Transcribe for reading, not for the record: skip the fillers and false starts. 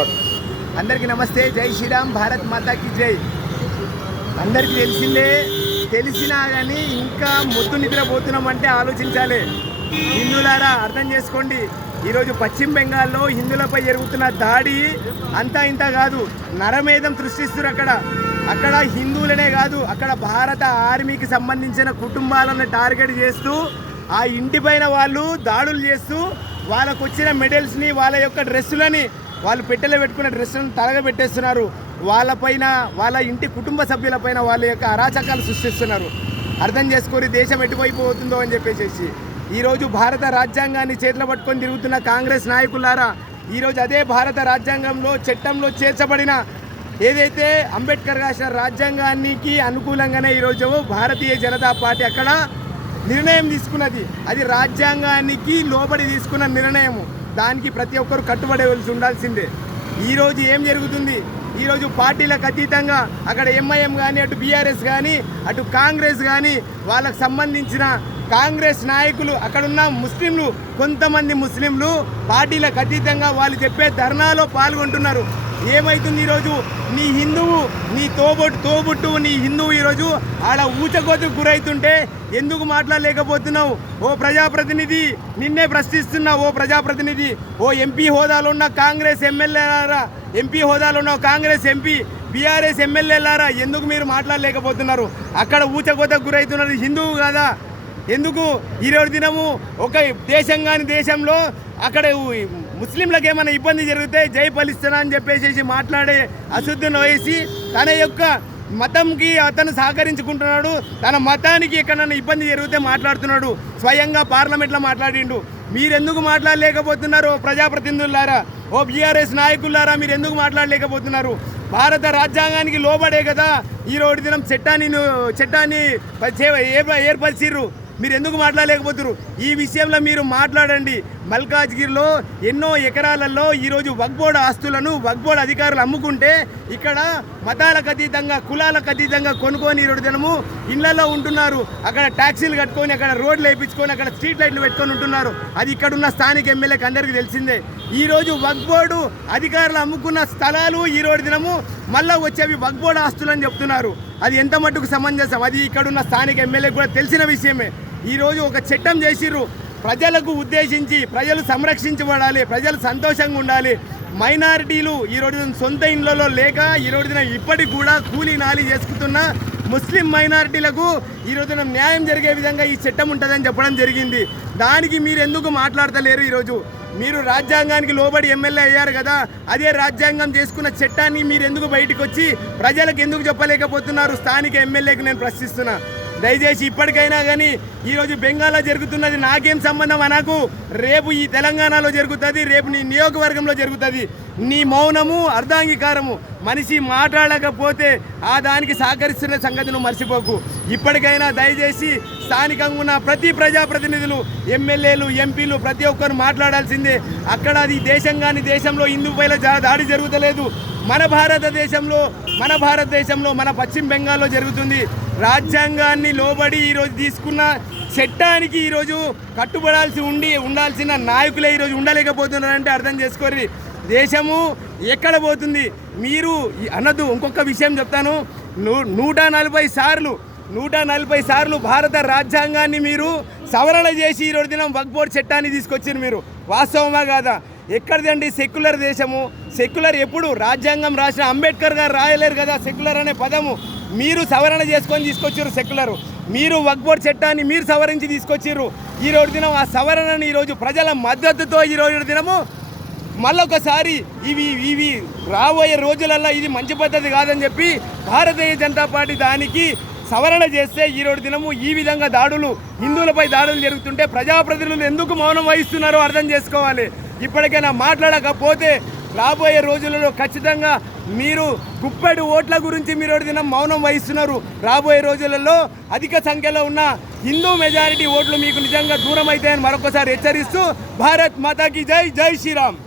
అందరికీ నమస్తే, జై శ్రీరామ్, భారత్ మాతాకి జై. అందరికీ తెలిసినా కానీ ఇంకా మొద్దు నిద్రపోతున్నామంటే ఆలోచించాలి. హిందువులారా అర్థం చేసుకోండి, ఈరోజు పశ్చిమ బెంగాల్లో హిందువులపై జరుగుతున్న దాడి అంతా ఇంత కాదు, నరమేధం సృష్టిస్తున్నారు. అక్కడ హిందువులనే కాదు, అక్కడ భారత ఆర్మీకి సంబంధించిన కుటుంబాలను టార్గెట్ చేస్తూ ఆ ఇంటిపైన వాళ్ళు దాడులు చేస్తూ వాళ్ళకు వచ్చిన మెడల్స్ని, వాళ్ళ యొక్క డ్రెస్సులని, వాళ్ళు పెట్టెలో పెట్టుకున్న డ్రెస్సులను తలగబెట్టేస్తున్నారు. వాళ్ళపైన, వాళ్ళ ఇంటి కుటుంబ సభ్యులపైన వాళ్ళ యొక్క అరాచకాలు సృష్టిస్తున్నారు. అర్థం చేసుకొని దేశం ఎటువైపోతుందో అని చెప్పేసి ఈరోజు భారత రాజ్యాంగాన్ని చేతిలో పట్టుకొని తిరుగుతున్న కాంగ్రెస్ నాయకులారా, ఈరోజు అదే భారత రాజ్యాంగంలో చట్టంలో చేర్చబడిన ఏదైతే అంబేద్కర్ రాసిన రాజ్యాంగానికి అనుకూలంగానే ఈరోజు భారతీయ జనతా పార్టీ అక్కడ నిర్ణయం తీసుకున్నది. అది రాజ్యాంగానికి లోబడి తీసుకున్న నిర్ణయము. దానికి ప్రతి ఒక్కరు కట్టుబడవలసి ఉండాల్సిందే. ఈరోజు ఏం జరుగుతుంది, ఈరోజు పార్టీలకు అతీతంగా అక్కడ ఎంఐఎం కానీ, అటు బీఆర్ఎస్ కానీ, అటు కాంగ్రెస్ కానీ, వాళ్ళకు సంబంధించిన కాంగ్రెస్ నాయకులు, అక్కడున్న ముస్లింలు, కొంతమంది ముస్లింలు పార్టీలకు అతీతంగా వాళ్ళు చెప్పే ధర్నాలో పాల్గొంటున్నారు. ఏమవుతుంది, ఈరోజు నీ హిందువు, నీ తోబుట్టు నీ హిందువు ఈరోజు ఆడ ఊచకోతకు గురవుతుంటే ఎందుకు మాట్లాడలేకపోతున్నావు? ఓ ప్రజాప్రతినిధి, నిన్నే ప్రశ్నిస్తున్నా. ఓ ప్రజాప్రతినిధి, ఓ ఎంపీ హోదాలో ఉన్న కాంగ్రెస్ ఎమ్మెల్యేలారా, ఎంపీ హోదాలో ఉన్న కాంగ్రెస్ ఎంపీ, బీఆర్ఎస్ ఎమ్మెల్యేలారా, ఎందుకు మీరు మాట్లాడలేకపోతున్నారు? అక్కడ ఊచకోతకు గురవుతున్నది హిందువు కాదా? ఎందుకు ఈరోజు దినము ఒక దేశం కాని దేశంలో అక్కడ ముస్లింలకు ఏమైనా ఇబ్బంది జరిగితే జై పలిస్తానా అని చెప్పేసి మాట్లాడే అశుద్ధిని వహించి తన యొక్క మతంకి అతను సహకరించుకుంటున్నాడు. తన మతానికి ఎక్కడన్నా ఇబ్బంది జరిగితే మాట్లాడుతున్నాడు. స్వయంగా పార్లమెంట్లో మాట్లాడిండు. మీరెందుకు మాట్లాడలేకపోతున్నారు? ప్రజాప్రతినిధులారా, ఓ బీఆర్ఎస్ నాయకులారా, మీరు ఎందుకు మాట్లాడలేకపోతున్నారు? భారత రాజ్యాంగానికి లోబడే కదా ఈరోజు దినం చట్టాన్ని ఏర్పరిచిర్రు. మీరు ఎందుకు మాట్లాడలేకపోతున్నారు? ఈ విషయంలో మీరు మాట్లాడండి. మల్కాజ్గిరిలో ఎన్నో ఎకరాలలో ఈరోజు వక్ఫ్ బోర్డు ఆస్తులను వక్ఫ్ బోర్డు అధికారులు అమ్ముకుంటే ఇక్కడ మతాలకు అతీతంగా, కులాలకు అతీతంగా కొనుక్కొని ఈరోజు దినము ఇళ్లలో ఉంటున్నారు. అక్కడ ట్యాక్సీలు కట్టుకొని, అక్కడ రోడ్లు వేయించుకొని, అక్కడ స్ట్రీట్ లైట్లు పెట్టుకొని ఉంటున్నారు. అది ఇక్కడున్న స్థానిక ఎమ్మెల్యేకి అందరికీ తెలిసిందే. ఈరోజు వక్ఫ్ బోర్డు అధికారులు అమ్ముకున్న స్థలాలు ఈరోజు దినము మళ్ళీ వచ్చేవి వక్ఫ్ బోర్డు ఆస్తులు అని చెప్తున్నారు. అది ఎంత మట్టుకు సమంజసం? అది ఇక్కడున్న స్థానిక ఎమ్మెల్యేకి కూడా తెలిసిన విషయమే. ఈరోజు ఒక చట్టం చేసిర్రు, ప్రజలకు ఉద్దేశించి, ప్రజలు సంరక్షించబడాలి, ప్రజలు సంతోషంగా ఉండాలి. మైనారిటీలు ఈరోజు సొంత ఇళ్లలో లేక ఈరోజు ఇప్పటికి కూడా కూలీ నాలి చేసుకుతున్న ముస్లిం మైనారిటీలకు ఈరోజు న్యాయం జరిగే విధంగా ఈ చట్టం ఉంటుందని చెప్పడం జరిగింది. దానికి మీరు ఎందుకు మాట్లాడతలేరు? ఈరోజు మీరు రాజ్యాంగానికి లోబడి ఎమ్మెల్యే అయ్యారు కదా, అదే రాజ్యాంగం చేసుకున్న చట్టాన్ని మీరు ఎందుకు బయటకు వచ్చి ప్రజలకు ఎందుకు చెప్పలేకపోతున్నారు? స్థానిక ఎమ్మెల్యేకి నేను ప్రశ్నిస్తున్నా. దయచేసి ఇప్పటికైనా కానీ ఈరోజు బెంగాల్లో జరుగుతున్నది నాకేం సంబంధం అనకు. రేపు ఈ తెలంగాణలో జరుగుతుంది, రేపు నీ నియోజకవర్గంలో జరుగుతుంది. నీ మౌనము అర్ధాంగీకారము. మనిషి మాట్లాడకపోతే ఆ దానికి సహకరిస్తున్న సంగతి నువ్వు మర్చిపోకు. ఇప్పటికైనా దయచేసి స్థానికంగా ఉన్న ప్రతి ప్రజాప్రతినిధులు, ఎమ్మెల్యేలు, ఎంపీలు ప్రతి ఒక్కరు మాట్లాడాల్సిందే. అక్కడ అది దేశం కానీ దేశంలో హిందువుపైన దాడి జరుగుతలేదు. మన భారతదేశంలో మన పశ్చిమ బెంగాల్లో జరుగుతుంది. రాజ్యాంగాన్ని లోబడి ఈరోజు తీసుకున్న చట్టానికి ఈరోజు కట్టుబడాల్సి ఉండాల్సిన నాయకులే ఈరోజు ఉండలేకపోతున్నారంటే అర్థం చేసుకోర్రి. దేశము ఎక్కడ పోతుంది? మీరు అన్నదు. ఇంకొక విషయం చెప్తాను. 140 సార్లు భారత రాజ్యాంగాన్ని మీరు సవరణ చేసి ఈరోజు దినం వక్ఫ్ బోర్డు చట్టాన్ని తీసుకొచ్చారు. మీరు వాస్తవమా కాదా? ఎక్కడిదండి సెక్యులర్ దేశము? సెక్యులర్ ఎప్పుడు? రాజ్యాంగం రాసిన అంబేద్కర్ గారు రాయలేరు కదా సెక్యులర్ అనే పదము. మీరు సవరణ చేసుకొని తీసుకొచ్చారు సెక్యులర్. మీరు వక్ఫ్ బోర్డు చట్టాన్ని మీరు సవరించి తీసుకొచ్చారు. ఈరోజు దినం ఆ సవరణను ఈరోజు ప్రజల మద్దతుతో ఈరోజు దినము మళ్ళొకసారి ఇవి రాబోయే రోజులల్లో ఇది మంచి పద్ధతి కాదని చెప్పి భారతీయ జనతా పార్టీ దానికి సవరణ చేస్తే ఈరోజు దినము ఈ విధంగా దాడులు, హిందువులపై దాడులు జరుగుతుంటే ప్రజాప్రతినిధులు ఎందుకు మౌనం వహిస్తున్నారో అర్థం చేసుకోవాలి. ఇప్పటికైనా మాట్లాడకపోతే రాబోయే రోజులలో ఖచ్చితంగా మీరు గుప్పెడు ఓట్ల గురించి మీరు దినం మౌనం వహిస్తున్నారు. రాబోయే రోజులలో అధిక సంఖ్యలో ఉన్న హిందూ మెజారిటీ ఓట్లు మీకు నిజంగా దూరం అవుతాయని మరొకసారి హెచ్చరిస్తూ భారత్ మాతాకి జై, జై శ్రీరామ్.